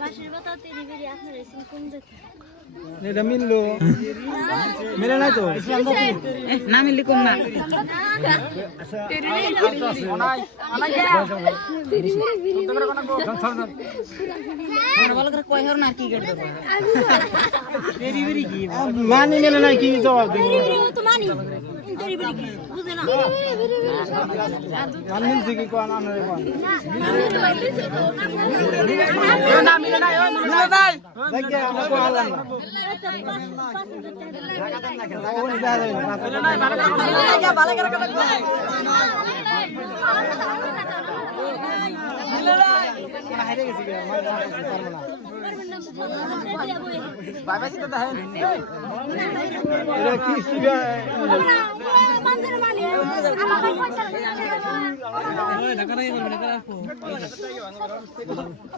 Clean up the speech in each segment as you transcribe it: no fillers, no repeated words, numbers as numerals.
বাঁশের পাতা তেরি বেরি আপনার এসে কোন জায়গা এটা মিললো মিলে নাই তো না মিললি কোন না মানি মিলে নাই কি জবাব দেব মিলছে কি কোন আনরে কোন না মিলে নাই দেখে আমরা কো আলাম না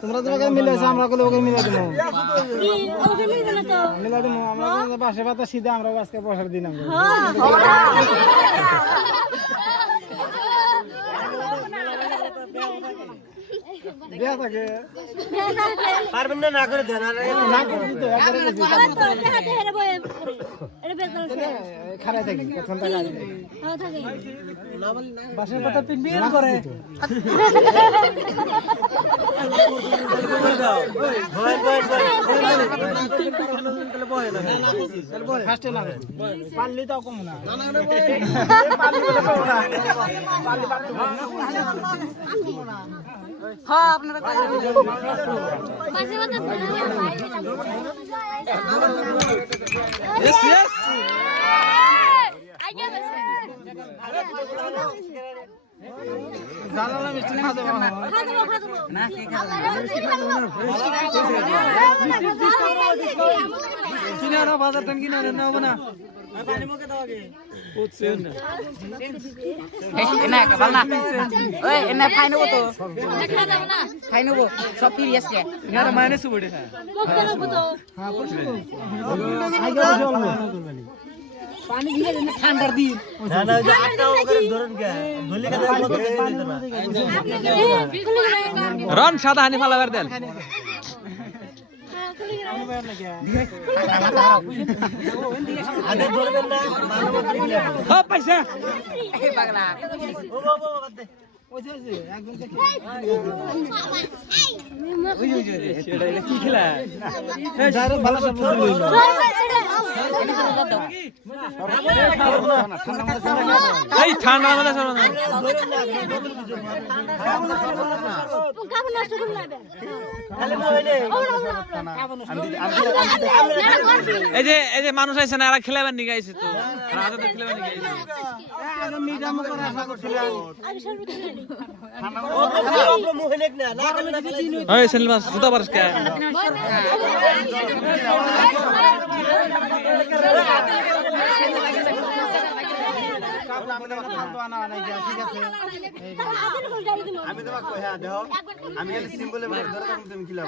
তোমরা তোমাকে মিলেছে আমরা ওকে মিলে দেবো মিলে দেবো আমরা পাশে পাতা সিধা আমরা আজকে বসার দিন দেয়া থাকে পারবেন না না করে দেন না করে দিতে খারাপ থাকি প্রথম টাকা বাসের কথা পিনবিন করে ফার্স্টে লাগে পারলি তাও কম না হ্যাঁ আপনারা জানালা মিষ্টি খাওয়া দেবো না কে কিনে আনো বাজার টান কিনে আনো না এনা কাবাল না ওই এনা খাই নেব তো খাই নেব সব সিরিয়াস কে এনারা মাইনাস বড়ে হ্যাঁ পানি দিয়ে ঠান্ডার দিন না না যে আটটা করে ধরুন কে ধুলি কা রন সাদা হানি ফালাবার দেন আগে ধরবেন না ও পয়সা এ পাগলা ও বাবা বাদ দে ওই একদম দেখি সেটা কি খেলা যারা ভালো সব বুঝলো এই ঠান্ডা মানে শোনো না এই যে মানুষ আইছে না এরা খেলাবার নিয়ে আইছে তো রাতে তো খেলাবার নিয়ে আইছে আগে মিডিয়াম করে আশা করছিলাম ওই সেল মাস জুতা পারস কে আমি তোমাকে হ্যাঁ দেখো আমি খালি সিম্বলে বলে ধরে তখন তুমি কি লাভ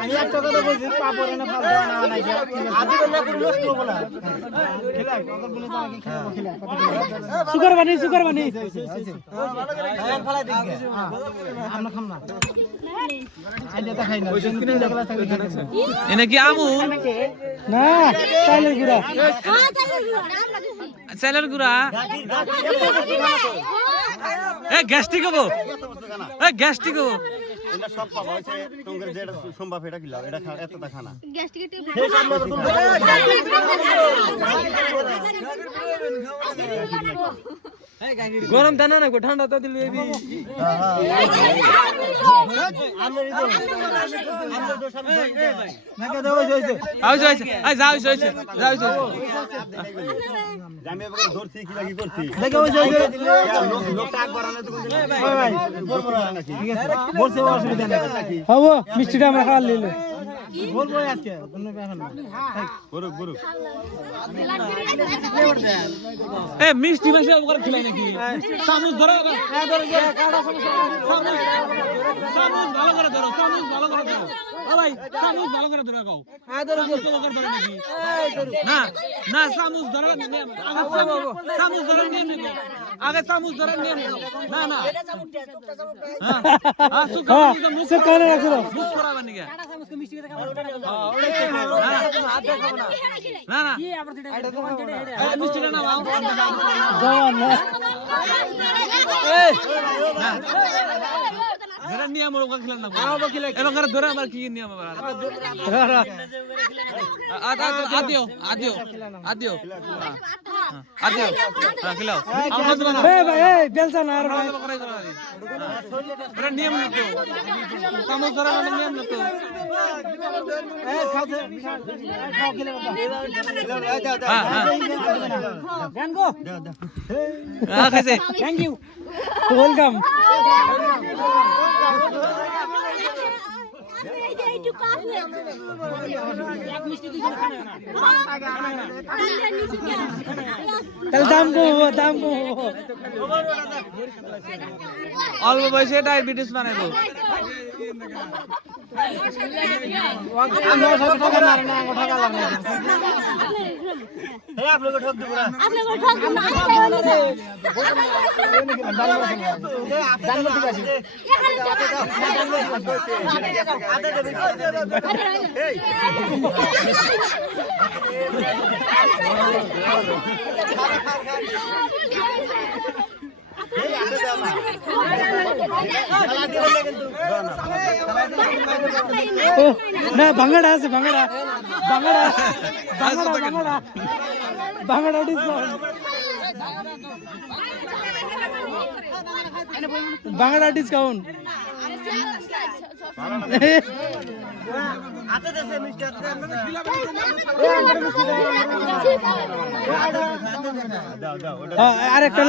আমি একটা কথা বলছি পাপড় এনে ফালতু আনা নাই আদি বন্ধ করে নষ্ট হবে না খেলাই অগর বলে তো কি খেলাবো খেলা সুগার বানি হ্যাঁ ফলাই দিন আমরা খাম না আইডিয়া তা খাই না ওই তিনটা গ্লাস থাকলে এনে কি আমু না চাইলের গুড়া সেলের গুড়া এ গ্যাস্ট্রিক হবো এ গ্যাস্ট্রিক হবো এটা সব পাবা হইছে তোমাদের যেটা সম্ভব এটা কিলাও এটা এতটা খানা গ্যাস্ট্রিক গরম দানা না গো ঠান্ডা তো দিলে এবি নাকে দাও হইছে আইছে আই যাও হইছে আমি এবারে ধরছি কি লাগি করছি নাকে হইছে লোকটা আগ বাড়ানো তো কোন ভাই বলবো না নাকি ঠিক আছে বলছে অসুবিধা নেই হবো মিষ্টিটা আমরা খাওয়া নিলে বলবো আজকে কোনো ব্যাপার না গরু এ মিষ্টি বেশি করে খেলাই নাকি চামচ ধরো চামচ ভালো করে ধরো ও ভাই চামচ ভালো করে ধরো গাও না না চামচ ধরো চামচ ধরো নিয়ে আগে চামচ ধরে নিয়ে না না হ্যাঁ সুগার মুখ কানে রাখছিল মুখ করাবার নিকে না না মিষ্টিটা না বাবা জওয়ান না এই না ধরে নিয়ে আমরা ওকে খেলেন না এবার ধরে আমার কি নিয়ম আদিও আদিও আদিও আদিও খেলাও এই ভাই এই বেলচা না আর ভাই এটা নিয়ম না তো চামচ ধরা মানে নিয়ম না তো এই খাও খেলে হ্যাঁ হ্যাঁ গান গো খাইছে থ্যাংক ইউ ওয়েলকাম তাহলে দাম কম অল্প বয়সে ডায়াবেটিস বানাইবো না ভাঙড়া আছে ভাঙড়া ডিসকাউন্ট ভাঙড়া ডিসকাউন্ট আরেকটা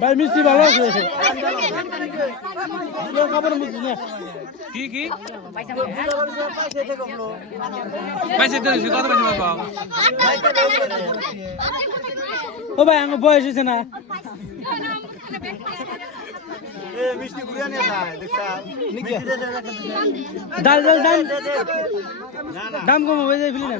ভাই মিষ্টি ভালো আছে কি কি পয়সা দিয়েছি কত পয়সা পাবো ও ভাই আমার বয়স হয়েছে না মিষ্টি ঘুরিয়ে নিয়ে যায় দেখছা ডাল দাম কম হয়ে যায় ফিলি না